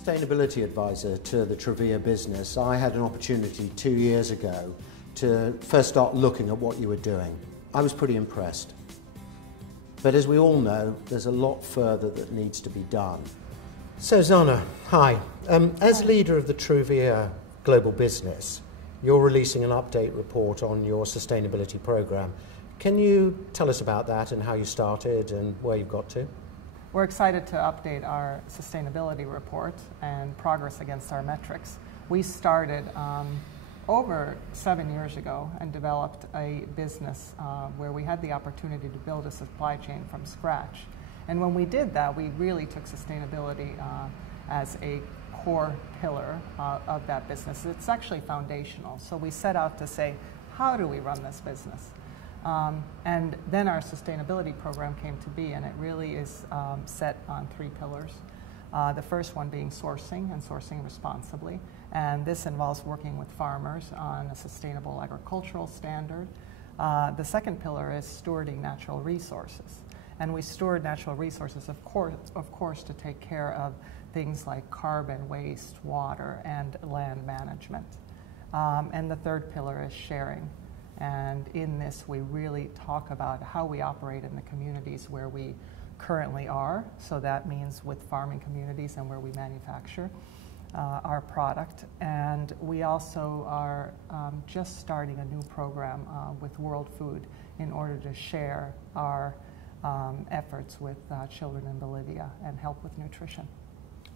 sustainability advisor to the Truvia business, I had an opportunity 2 years ago to first start looking at what you were doing. I was pretty impressed. But as we all know, there's a lot further that needs to be done. So Zanna, hi. As leader of the Truvia global business, you're releasing an update report on your sustainability program. Can you tell us about that and how you started and where you've got to? We're excited to update our sustainability report and progress against our metrics. We started over 7 years ago and developed a business where we had the opportunity to build a supply chain from scratch. And when we did that, we really took sustainability as a core pillar of that business. It's actually foundational. So we set out to say, how do we run this business? And then our sustainability program came to be, and it really is set on 3 pillars. The first one being sourcing and sourcing responsibly. And this involves working with farmers on a sustainable agricultural standard. The second pillar is stewarding natural resources. And we steward natural resources, of course, to take care of things like carbon, waste, water, and land management. And the third pillar is sharing. And in this, we really talk about how we operate in the communities where we currently are. So that means with farming communities and where we manufacture our product. And we also are just starting a new program with World Food in order to share our efforts with children in Bolivia and help with nutrition.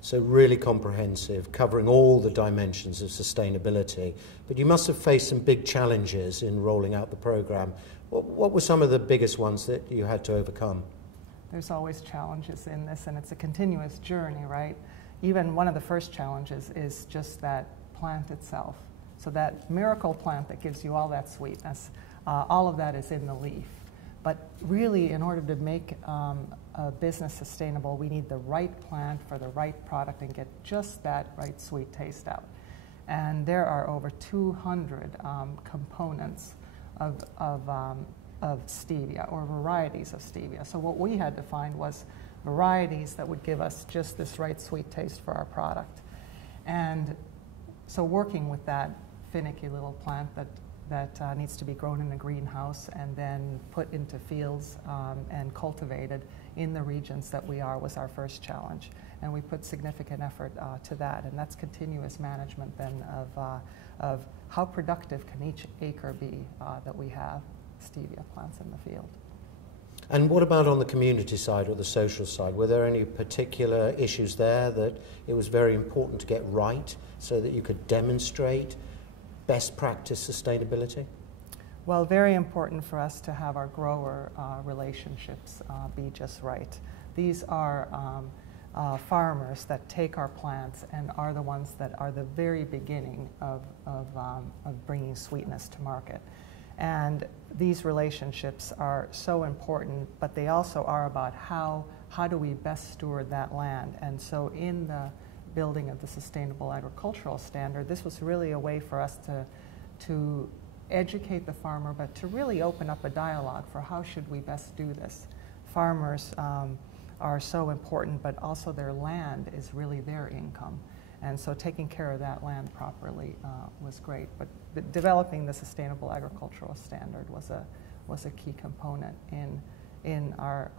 So really comprehensive, covering all the dimensions of sustainability. But you must have faced some big challenges in rolling out the program. What were some of the biggest ones that you had to overcome? There's always challenges in this, and it's a continuous journey, right? Even one of the first challenges is just that plant itself. So that miracle plant that gives you all that sweetness, all of that is in the leaf. But really, in order to make a business sustainable, we need the right plant for the right product and get just that right sweet taste out. And there are over 200 components of stevia, or varieties of stevia. So what we had to find was varieties that would give us just this right sweet taste for our product. And so working with that finicky little plant that needs to be grown in a greenhouse and then put into fields and cultivated in the regions that we are was our first challenge. And we put significant effort to that. And that's continuous management then of how productive can each acre be that we have stevia plants in the field. And what about on the community side or the social side? Were there any particular issues there that it was very important to get right so that you could demonstrate best practice sustainability? Well, very important for us to have our grower relationships be just right. These are farmers that take our plants and are the ones that are the very beginning of bringing sweetness to market. And these relationships are so important, but they also are about how do we best steward that land. And so in the building of the sustainable agricultural standard, this was really a way for us to educate the farmer, but to really open up a dialogue for how should we best do this. Farmers are so important, but also their land is really their income. And so taking care of that land properly was great. But developing the sustainable agricultural standard was a key component in our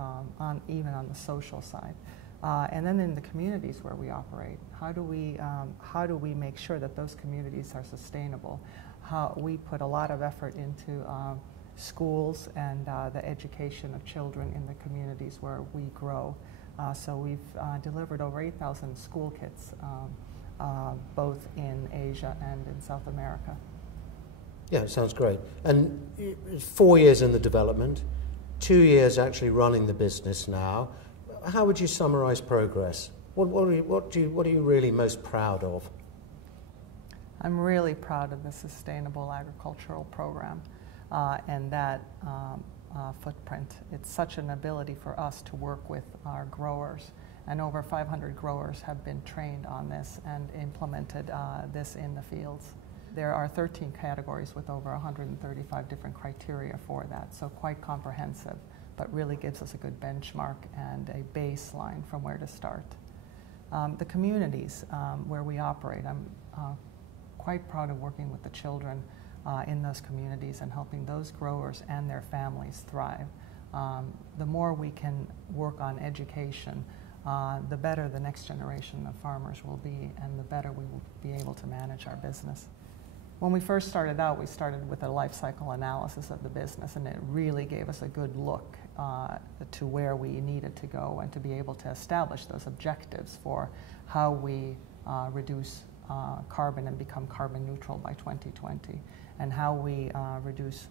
even on the social side. And then in the communities where we operate, how do we make sure that those communities are sustainable? We put a lot of effort into schools and the education of children in the communities where we grow. So we've delivered over 8,000 school kits, both in Asia and in South America. Yeah, it sounds great. And 4 years in the development, 2 years actually running the business now. How would you summarize progress? What are you really most proud of? I'm really proud of the Sustainable Agricultural Program and that footprint. It's such an ability for us to work with our growers, and over 500 growers have been trained on this and implemented this in the fields. There are 13 categories with over 135 different criteria for that, so quite comprehensive, but really gives us a good benchmark and a baseline from where to start. The communities where we operate, I'm quite proud of working with the children in those communities and helping those growers and their families thrive. The more we can work on education, the better the next generation of farmers will be, and the better we will be able to manage our business. When we first started out, we started with a life cycle analysis of the business, and it really gave us a good look to where we needed to go and to be able to establish those objectives for how we reduce carbon and become carbon neutral by 2020, and how we reduce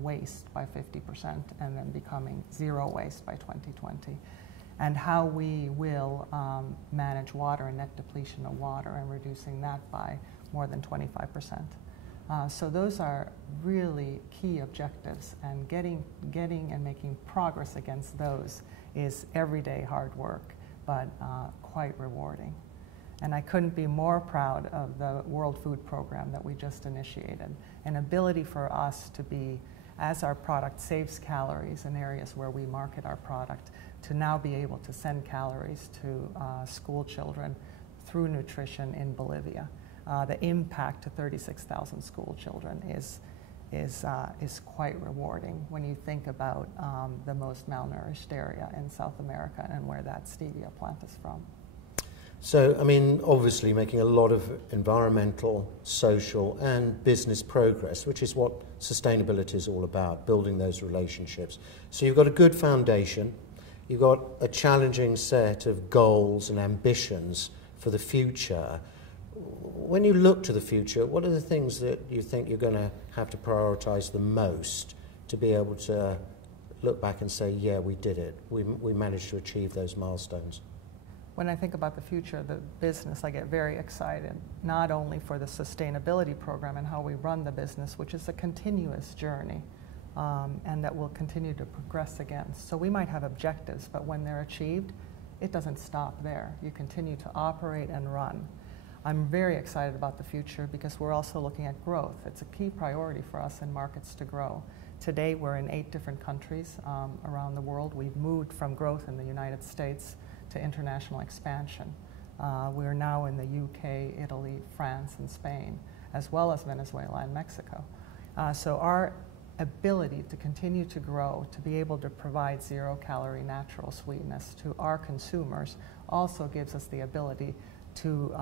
waste by 50% and then becoming zero waste by 2020, and how we will manage water and net depletion of water and reducing that by more than 25%. So those are really key objectives, and getting and making progress against those is everyday hard work, but quite rewarding. And I couldn't be more proud of the World Food Program that we just initiated. An ability for us to be, as our product saves calories in areas where we market our product, to now be able to send calories to school children through nutrition in Bolivia. The impact to 36,000 school children is quite rewarding when you think about the most malnourished area in South America and where that stevia plant is from. So, I mean, obviously making a lot of environmental, social and business progress, which is what sustainability is all about, building those relationships. So you've got a good foundation, you've got a challenging set of goals and ambitions for the future. When you look to the future, what are the things that you think you're going to have to prioritize the most to be able to look back and say, yeah, we did it, we managed to achieve those milestones? When I think about the future of the business, I get very excited, not only for the sustainability program and how we run the business, which is a continuous journey, and that will continue to progress against. So we might have objectives, but when they're achieved, it doesn't stop there. You continue to operate and run. I'm very excited about the future because we're also looking at growth. It's a key priority for us in markets to grow. Today, we're in 8 different countries around the world. We've moved from growth in the United States to international expansion. We're now in the UK, Italy, France, and Spain, as well as Venezuela and Mexico. So our ability to continue to grow, to be able to provide zero-calorie natural sweetness to our consumers also gives us the ability to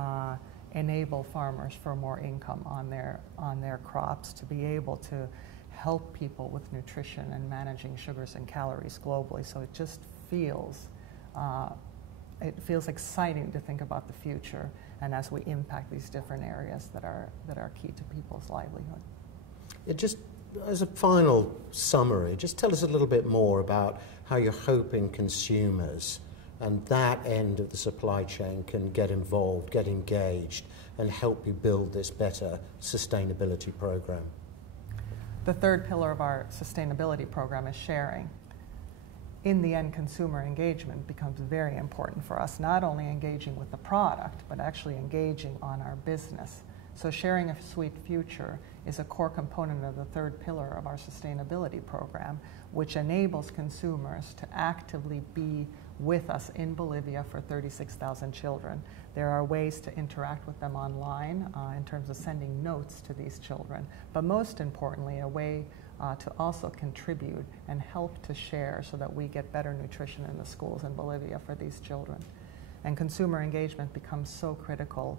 enable farmers for more income on their crops, to be able to help people with nutrition and managing sugars and calories globally. So it just feels exciting to think about the future, and as we impact these different areas that are key to people's livelihood. Just as a final summary, just tell us a little bit more about how you're hoping consumers and that end of the supply chain can get involved, get engaged, and help you build this better sustainability program. The third pillar of our sustainability program is sharing. In the end, consumer engagement becomes very important for us, not only engaging with the product, but actually engaging on our business. So sharing a sweet future is a core component of the third pillar of our sustainability program, which enables consumers to actively be with us in Bolivia for 36,000 children. There are ways to interact with them online in terms of sending notes to these children, but most importantly, a way to also contribute and help to share so that we get better nutrition in the schools in Bolivia for these children. And consumer engagement becomes so critical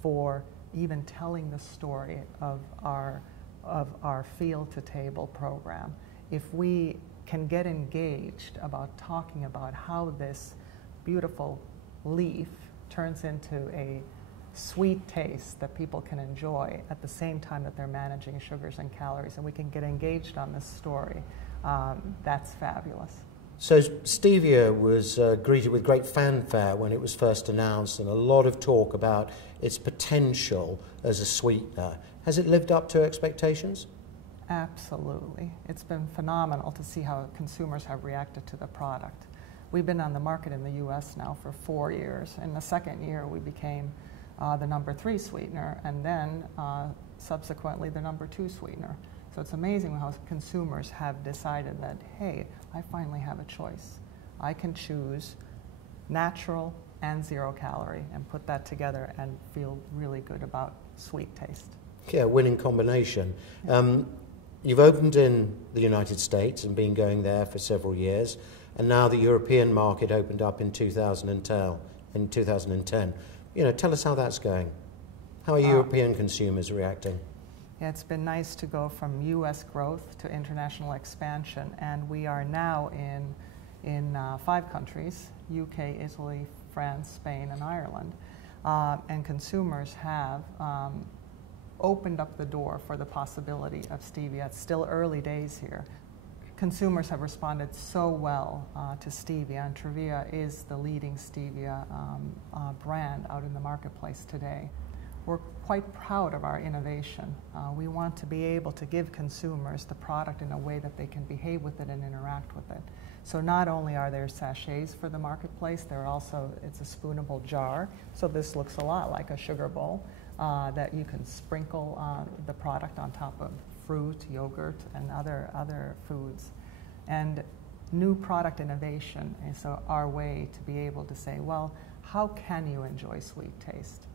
for even telling the story of our field to table program. If we can get engaged about talking about how this beautiful leaf turns into a sweet taste that people can enjoy at the same time that they're managing sugars and calories, and we can get engaged on this story, that's fabulous. So stevia was greeted with great fanfare when it was first announced, and a lot of talk about its potential as a sweetener. Has it lived up to expectations? Absolutely. It's been phenomenal to see how consumers have reacted to the product. We've been on the market in the U.S. now for 4 years. In the second year, we became the #3 sweetener, and then subsequently the #2 sweetener. So it's amazing how consumers have decided that, hey, I finally have a choice. I can choose natural, and 0 calorie, and put that together and feel really good about sweet taste. Yeah, winning combination. You've opened in the United States and been going there for several years, and now the European market opened up in 2010. You know, tell us how that's going. How are European consumers reacting? Yeah, it's been nice to go from U.S. growth to international expansion, and we are now in 5 countries: UK, Italy, France, Spain, and Ireland. And consumers have opened up the door for the possibility of stevia. It's still early days here. Consumers have responded so well to stevia, and Truvia is the leading stevia brand out in the marketplace today. We're quite proud of our innovation. We want to be able to give consumers the product in a way that they can behave with it and interact with it. So not only are there sachets for the marketplace, it's a spoonable jar. So this looks a lot like a sugar bowl that you can sprinkle the product on top of fruit, yogurt, and other foods. And new product innovation is our way to be able to say, well, how can you enjoy sweet taste?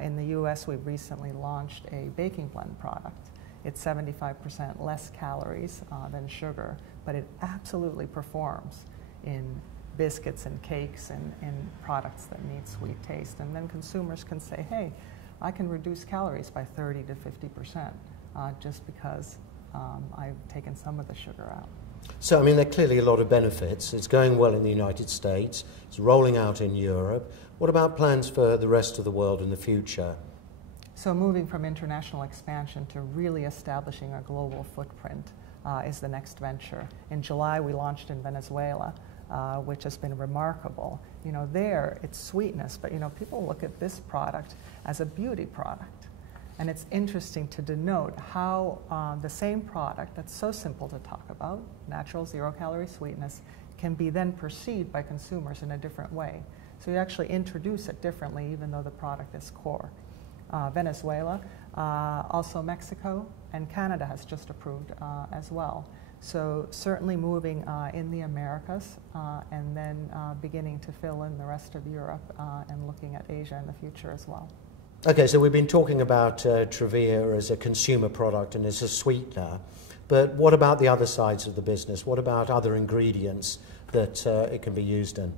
In the US, we've recently launched a baking blend product. It's 75% less calories than sugar, but it absolutely performs in biscuits and cakes and products that need sweet taste. And then consumers can say, hey, I can reduce calories by 30 to 50% just because I've taken some of the sugar out. So, I mean, there are clearly a lot of benefits. It's going well in the United States. It's rolling out in Europe. What about plans for the rest of the world in the future? So moving from international expansion to really establishing a global footprint is the next venture. In July, we launched in Venezuela, which has been remarkable. You know, there, it's sweetness, but, you know, people look at this product as a beauty product. And it's interesting to denote how the same product that's so simple to talk about, natural 0-calorie sweetness, can be then perceived by consumers in a different way. So you actually introduce it differently even though the product is core. Venezuela, also Mexico, and Canada has just approved as well. So certainly moving in the Americas and then beginning to fill in the rest of Europe and looking at Asia in the future as well. Okay, so we've been talking about Truvia as a consumer product and as a sweetener, but what about the other sides of the business? What about other ingredients that it can be used in?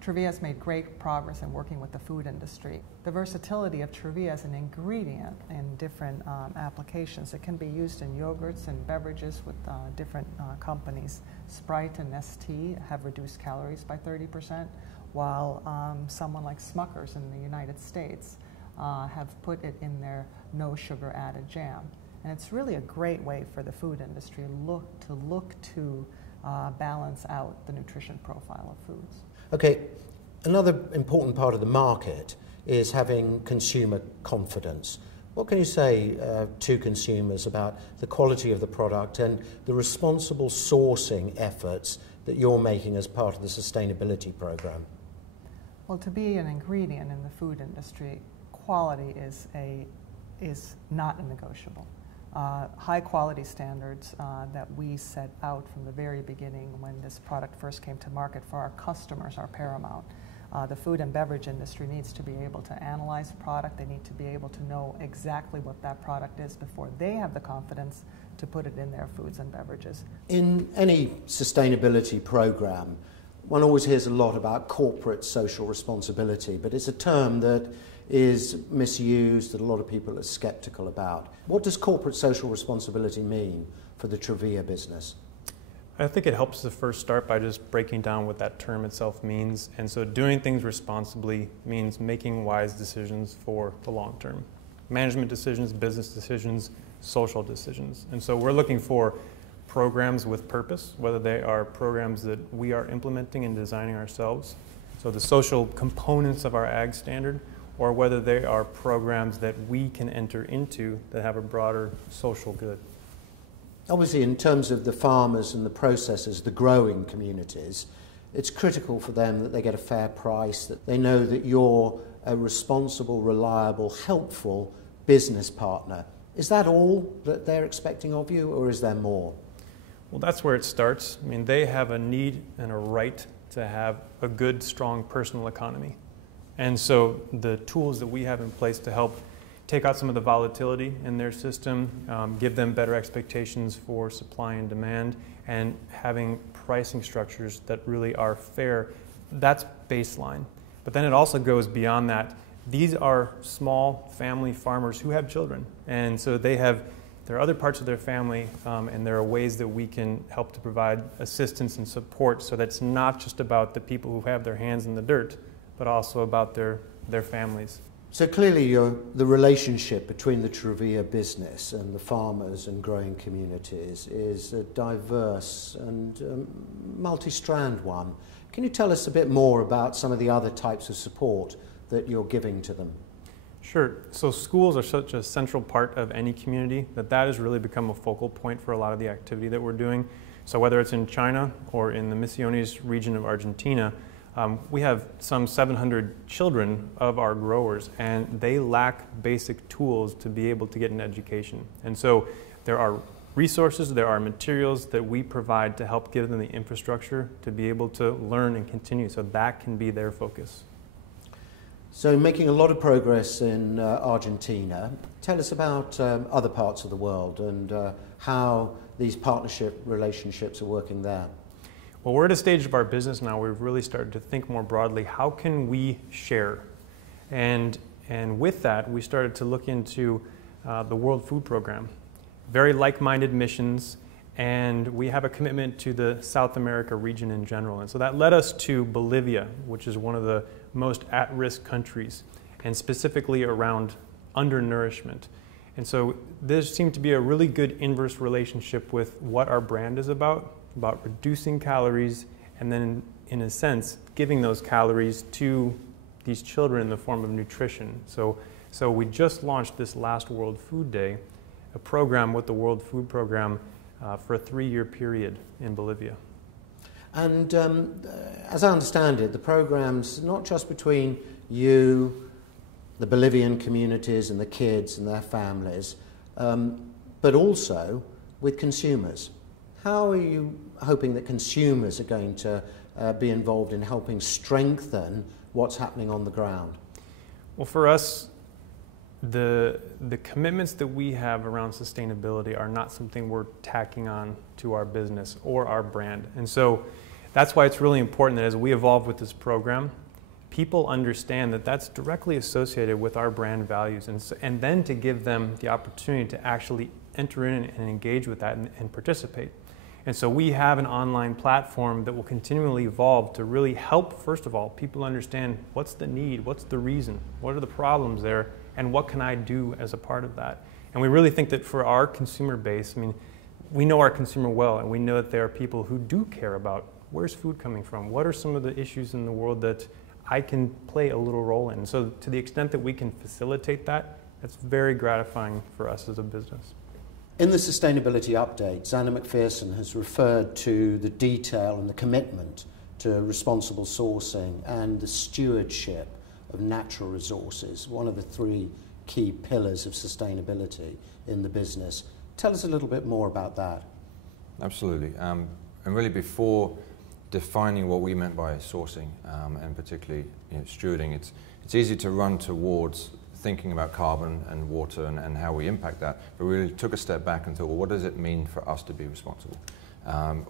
Truvia has made great progress in working with the food industry. The versatility of Truvia as an ingredient in different applications. It can be used in yogurts and beverages with different companies. Sprite and Nestea have reduced calories by 30%, while someone like Smucker's in the United States have put it in their no sugar added jam. And it's really a great way for the food industry to balance out the nutrition profile of foods. Okay, another important part of the market is having consumer confidence. What can you say to consumers about the quality of the product and the responsible sourcing efforts that you're making as part of the sustainability program? Well, to be an ingredient in the food industry, quality is not a negotiable. High quality standards that we set out from the very beginning when this product first came to market for our customers are paramount. The food and beverage industry needs to be able to analyze the product. They need to be able to know exactly what that product is before they have the confidence to put it in their foods and beverages. In any sustainability program, one always hears a lot about corporate social responsibility, but it's a term that is misused, that a lot of people are sceptical about. What does corporate social responsibility mean for the Truvia business? I think it helps to first start by just breaking down what that term itself means. And so doing things responsibly means making wise decisions for the long term. Management decisions, business decisions, social decisions. And so we're looking for programs with purpose, whether they are programs that we are implementing and designing ourselves, so the social components of our ag standard, or whether they are programs that we can enter into that have a broader social good. Obviously, in terms of the farmers and the processors, the growing communities, it's critical for them that they get a fair price, that they know that you're a responsible, reliable, helpful business partner. Is that all that they're expecting of you, or is there more? Well, that's where it starts. I mean, they have a need and a right to have a good, strong personal economy. And so the tools that we have in place to help take out some of the volatility in their system, give them better expectations for supply and demand, and having pricing structures that really are fair, that's baseline. But then it also goes beyond that. These are small family farmers who have children, and so there are other parts of their family, and there are ways that we can help to provide assistance and support so that it's not just about the people who have their hands in the dirt, but also about their families. So clearly the relationship between the Truvia business and the farmers and growing communities is a diverse and multi-strand one. Can you tell us a bit more about some of the other types of support that you're giving to them? Sure. So schools are such a central part of any community that has really become a focal point for a lot of the activity that we're doing. So whether it's in China or in the Misiones region of Argentina, we have some 700 children of our growers, and they lack basic tools to be able to get an education. And so there are resources, there are materials that we provide to help give them the infrastructure to be able to learn and continue, so that can be their focus. So making a lot of progress in Argentina. Tell us about other parts of the world and how these partnership relationships are working there. Well, we're at a stage of our business now where we've really started to think more broadly, how can we share? And with that, we started to look into the World Food Program. Very like-minded missions, and we have a commitment to the South America region in general. And so that led us to Bolivia, which is one of the most at-risk countries, and specifically around undernourishment. And so there seemed to be a really good inverse relationship with what our brand is about reducing calories, and then in a sense, giving those calories to these children in the form of nutrition. So we just launched this last World Food Day, a program with the World Food Program for a 3-year period in Bolivia. And as I understand it, the program's not just between you, the Bolivian communities and the kids and their families, but also with consumers. How are you hoping that consumers are going to be involved in helping strengthen what's happening on the ground? Well, for us, the commitments that we have around sustainability are not something we're tacking on to our business or our brand. And so that's why it's really important that as we evolve with this program, people understand that that's directly associated with our brand values, and then to give them the opportunity to actually enter in and engage with that and participate. And so we have an online platform that will continually evolve to really help, first of all, people understand what's the need, what's the reason, what are the problems there, and what can I do as a part of that. And we really think that for our consumer base, I mean, we know our consumer well, and we know that there are people who do care about where's food coming from, what are some of the issues in the world that I can play a little role in. So to the extent that we can facilitate that, that's very gratifying for us as a business. In the sustainability update, Zanna McFerson has referred to the detail and the commitment to responsible sourcing and the stewardship of natural resources, one of the 3 key pillars of sustainability in the business. Tell us a little bit more about that. Absolutely. And really before defining what we meant by sourcing and particularly stewarding, it's easy to run towards thinking about carbon and water and how we impact that, but we really took a step back and thought, well, what does it mean for us to be responsible?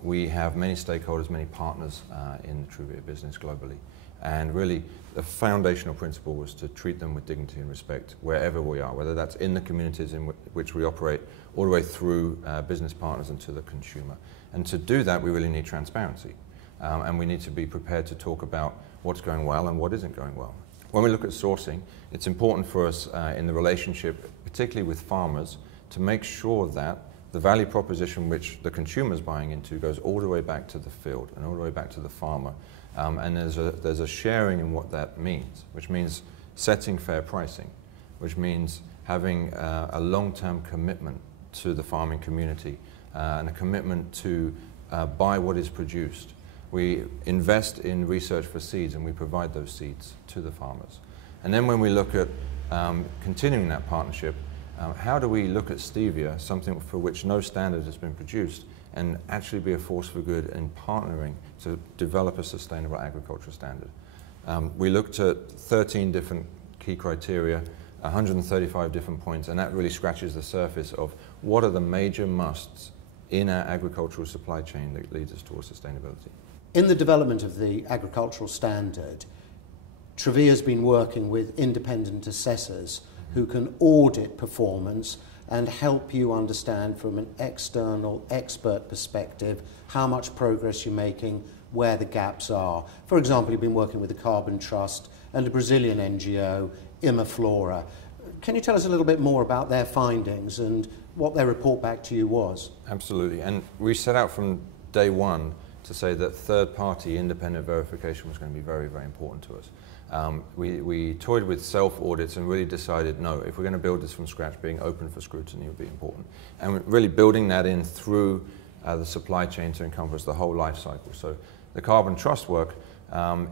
We have many stakeholders, many partners in the Truvia business globally, and really the foundational principle was to treat them with dignity and respect wherever we are, whether that's in the communities in which we operate, all the way through business partners and to the consumer. And to do that, we really need transparency, and we need to be prepared to talk about what's going well and what isn't going well. When we look at sourcing, it's important for us in the relationship, particularly with farmers, to make sure that the value proposition which the consumer is buying into goes all the way back to the field and all the way back to the farmer. And there's a sharing in what that means, which means setting fair pricing, which means having a long-term commitment to the farming community and a commitment to buy what is produced. We invest in research for seeds, and we provide those seeds to the farmers. And then when we look at continuing that partnership, how do we look at stevia, something for which no standard has been produced, and actually be a force for good in partnering to develop a sustainable agricultural standard? We looked at 13 different key criteria, 135 different points, and that really scratches the surface of what are the major musts in our agricultural supply chain that leads us towards sustainability. In the development of the agricultural standard, Truvia has been working with independent assessors who can audit performance and help you understand from an external expert perspective how much progress you're making, where the gaps are. For example, you've been working with the Carbon Trust and a Brazilian NGO, McFerson. Can you tell us a little bit more about their findings and what their report back to you was? Absolutely, and we set out from day one to say that third-party independent verification was going to be very, very important to us. We toyed with self-audits and really decided, no, if we're going to build this from scratch, being open for scrutiny would be important. And really building that in through the supply chain to encompass the whole life cycle. So the Carbon Trust work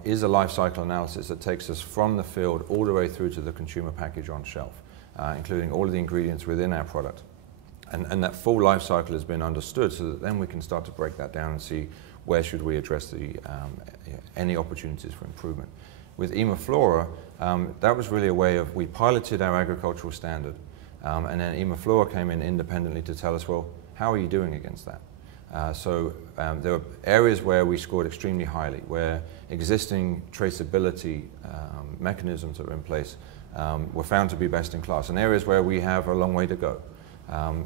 is a life cycle analysis that takes us from the field all the way through to the consumer package on shelf, including all of the ingredients within our product. And that full life cycle has been understood so that then we can start to break that down and see where should we address any opportunities for improvement. With McFerson, that was really a way of, we piloted our agricultural standard, and then McFerson came in independently to tell us, well, how are you doing against that? There were areas where we scored extremely highly, where existing traceability mechanisms that were in place were found to be best in class, and areas where we have a long way to go.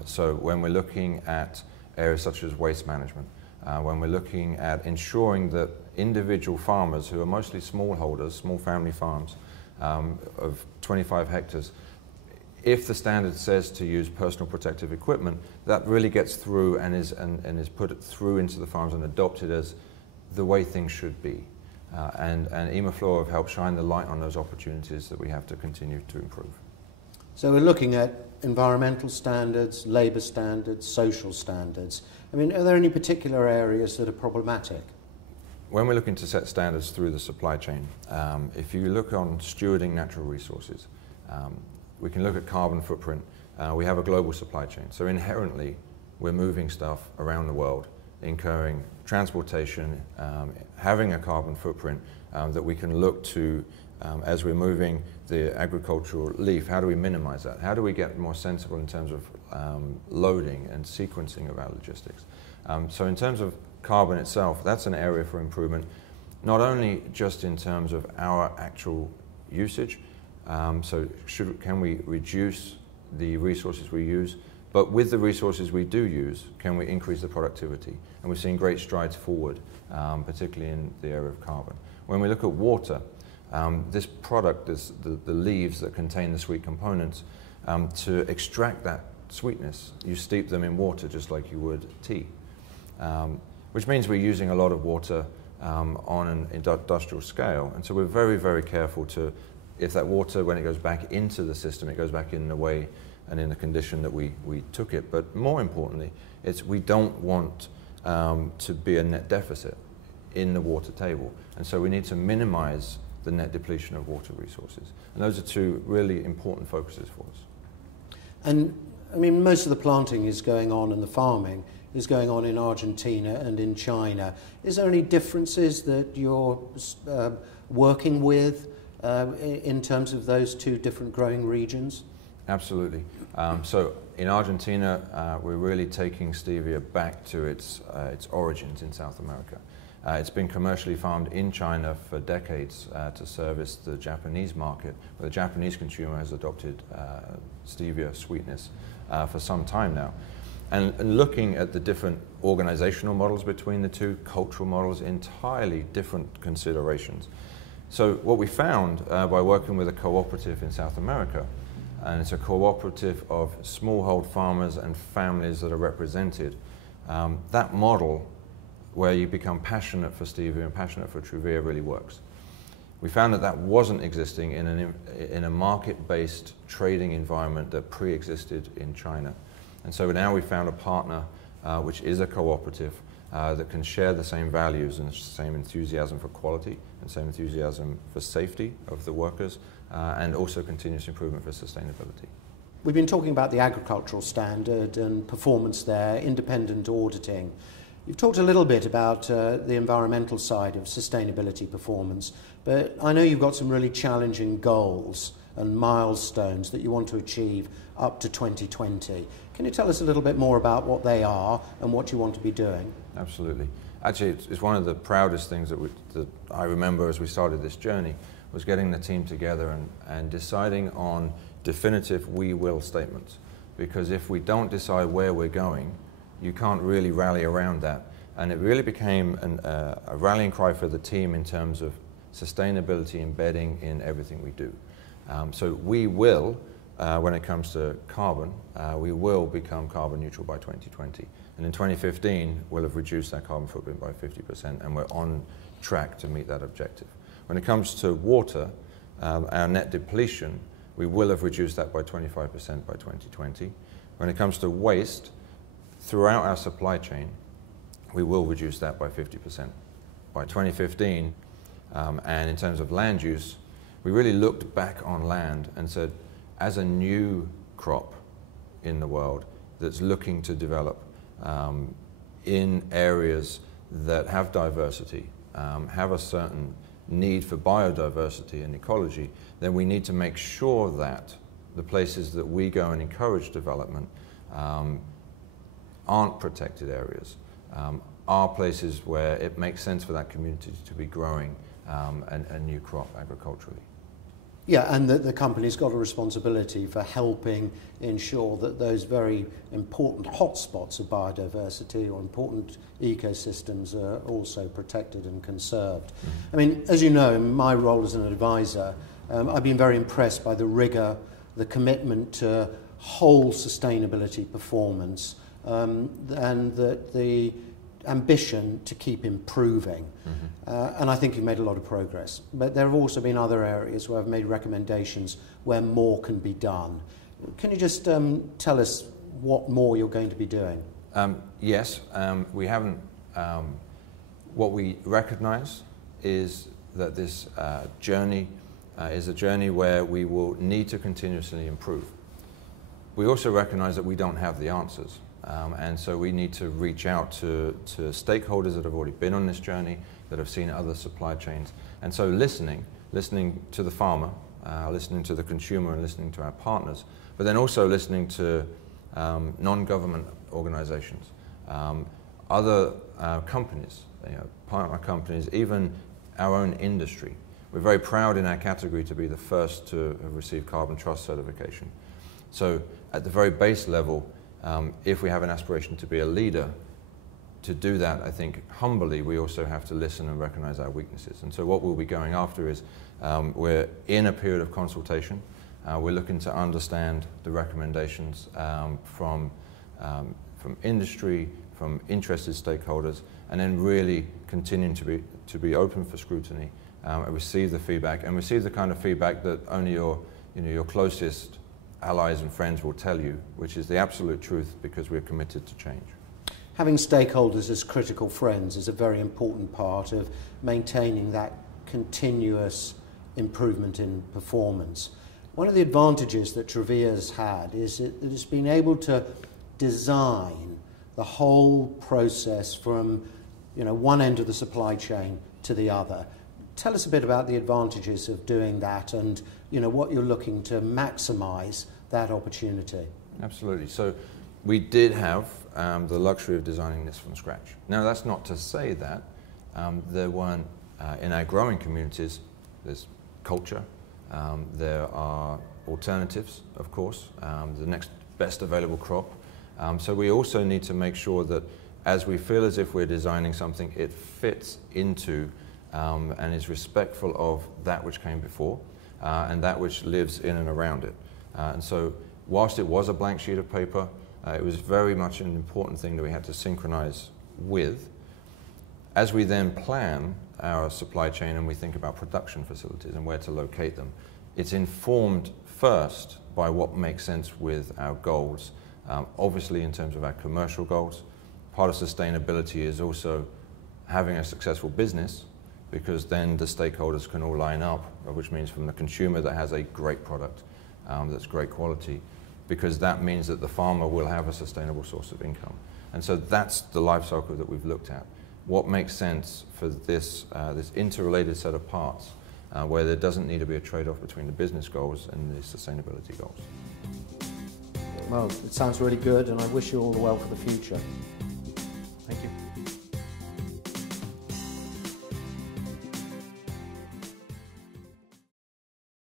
So when we're looking at areas such as waste management, when we're looking at ensuring that individual farmers who are mostly smallholders, small family farms of 25 hectares, if the standard says to use personal protective equipment, that really gets through and is put through into the farms and adopted as the way things should be. And McFerson have helped shine the light on those opportunities that we have to continue to improve. So we're looking at environmental standards, labour standards, social standards. I mean, are there any particular areas that are problematic? When we're looking to set standards through the supply chain, if you look on stewarding natural resources, we can look at carbon footprint. We have a global supply chain, so inherently we're moving stuff around the world, incurring transportation, having a carbon footprint that we can look to as we're moving the agricultural leaf. How do we minimize that? How do we get more sensible in terms of loading and sequencing of our logistics? So in terms of carbon itself, that's an area for improvement, not only just in terms of our actual usage, can we reduce the resources we use, but with the resources we do use, can we increase the productivity? And we're seeing great strides forward, particularly in the area of carbon. When we look at water, this product, the leaves that contain the sweet components, to extract that sweetness, you steep them in water just like you would tea, which means we're using a lot of water on an industrial scale. And so we're very, very careful to, if that water, when it goes back into the system, it goes back in the way and in the condition that we took it. But more importantly, we don't want to be a net deficit in the water table. And so we need to minimize the net depletion of water resources. And those are two really important focuses for us. And I mean, most of the planting is going on and the farming is going on in Argentina and in China. Is there any differences that you're working with in terms of those two different growing regions? Absolutely. So in Argentina, we're really taking stevia back to its origins in South America. It's been commercially farmed in China for decades to service the Japanese market, where the Japanese consumer has adopted stevia sweetness for some time now. And looking at the different organizational models between the two, cultural models, entirely different considerations. So what we found by working with a cooperative in South America, and it's a cooperative of smallhold farmers and families that are represented, that model where you become passionate for stevia and passionate for Truvia really works. We found that wasn't existing in a market-based trading environment that pre-existed in China. And so now we found a partner which is a cooperative that can share the same values and the same enthusiasm for quality and same enthusiasm for safety of the workers and also continuous improvement for sustainability. We've been talking about the agricultural standard and performance there, independent auditing. You've talked a little bit about the environmental side of sustainability performance, but I know you've got some really challenging goals and milestones that you want to achieve up to 2020. Can you tell us a little bit more about what they are and what you want to be doing? Absolutely. Actually, it's one of the proudest things that I remember as we started this journey, was getting the team together and deciding on definitive "we will" statements. Because if we don't decide where we're going, you can't really rally around that. And it really became a rallying cry for the team in terms of sustainability embedding in everything we do. So we will, when it comes to carbon, we will become carbon neutral by 2020. And in 2015, we'll have reduced our carbon footprint by 50%, and we're on track to meet that objective. When it comes to water, our net depletion, we will have reduced that by 25% by 2020. When it comes to waste, throughout our supply chain, we will reduce that by 50% by 2015. And in terms of land use, we really looked back on land and said, as a new crop in the world that's looking to develop in areas that have diversity, have a certain need for biodiversity and ecology, then we need to make sure that the places that we go and encourage development aren't protected areas, are places where it makes sense for that community to be growing a new crop agriculturally. Yeah, and the company's got a responsibility for helping ensure that those very important hotspots of biodiversity or important ecosystems are also protected and conserved. I mean, as you know, in my role as an advisor, I've been very impressed by the rigour, the commitment to whole sustainability performance, and the ambition to keep improving. And I think you've made a lot of progress. But there have also been other areas where I've made recommendations where more can be done. Can you just tell us what more you're going to be doing? Yes, we haven't. What we recognise is that this journey is a journey where we will need to continuously improve. We also recognise that we don't have the answers. And so we need to reach out to stakeholders that have already been on this journey, that have seen other supply chains. And so listening to the farmer, listening to the consumer, and listening to our partners, but then also listening to non-government organizations, other companies, partner companies, even our own industry. We're very proud in our category to be the first to have received Carbon Trust certification. So at the very base level, if we have an aspiration to be a leader, to do that, I think, humbly, we also have to listen and recognize our weaknesses. And so what we'll be going after is, we're in a period of consultation. We're looking to understand the recommendations from industry, from interested stakeholders, and then really continuing to be open for scrutiny, and receive the feedback, and receive the kind of feedback that only your closest allies and friends will tell you, which is the absolute truth, because we're committed to change. Having stakeholders as critical friends is a very important part of maintaining that continuous improvement in performance. One of the advantages that Truvia's had is that it's been able to design the whole process from one end of the supply chain to the other. Tell us a bit about the advantages of doing that and what you're looking to maximise that opportunity. Absolutely. So we did have the luxury of designing this from scratch. Now that's not to say that there weren't, in our growing communities, there's culture, there are alternatives, of course, the next best available crop. So we also need to make sure that as we feel as if we're designing something, it fits into and is respectful of that which came before and that which lives in and around it. And so whilst it was a blank sheet of paper, it was very much an important thing that we had to synchronize with. As we then plan our supply chain and we think about production facilities and where to locate them, it's informed first by what makes sense with our goals. Obviously, in terms of our commercial goals, part of sustainability is also having a successful business, because then the stakeholders can all line up, which means from the consumer that has a great product that's great quality, because that means that the farmer will have a sustainable source of income. And so that's the life cycle that we've looked at. What makes sense for this, this interrelated set of parts where there doesn't need to be a trade-off between the business goals and the sustainability goals. Well, it sounds really good, and I wish you all the well for the future.